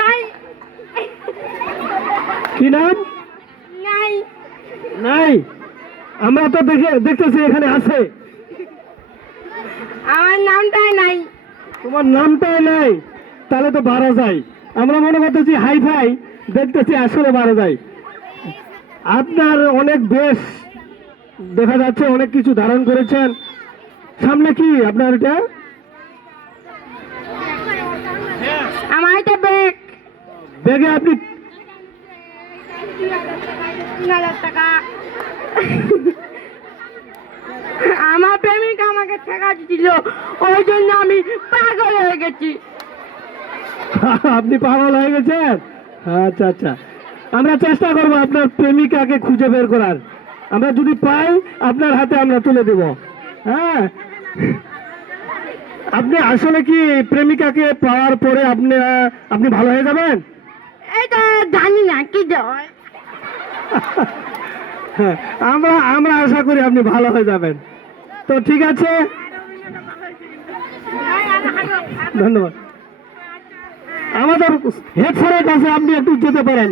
নাই। কি নাম? নাই। নাই? আমরা তো দেখতেছি এখানে আছে। আমার নামটাই নাই। তোমার নামটাই নাই, তাহলে তো বাড়া যায়। আমরা মনে করতেছি হাই ফাই, দেখতেছি আসলে বাড়া যায়। আপনার অনেক বেশ দেখা যাচ্ছে, অনেক কিছু ধারণ করেছেন। সামনে কি আপনার এটা? আমার এটা ব্যাগ। ব্যাগে আপনি 3,000 টাকা। আমার প্রেমিক আমাকে ঠেকা দিল, ওই জন্য আমি পাগল হয়ে গেছি। আপনি পাগল হয়ে গেছেন? আচ্ছা আচ্ছা, আমরা চেষ্টা করবো আপনার প্রেমিকাকে খুঁজে বের করার। আমরা যদি পাই আপনার হাতে আমরা তুলে দেব। হ্যাঁ, আপনি আসলে কি প্রেমিকাকে পাওয়ার পরে আপনি ভালো হয়ে যাবেন? এটা জানি না কি হয়। হ্যাঁ, আমরা আশা করি আপনি ভালো হয়ে যাবেন। তো ঠিক আছে, ধন্যবাদ। আমাদের হেড স্যারের কাছে আপনি একটু যেতে পারেন।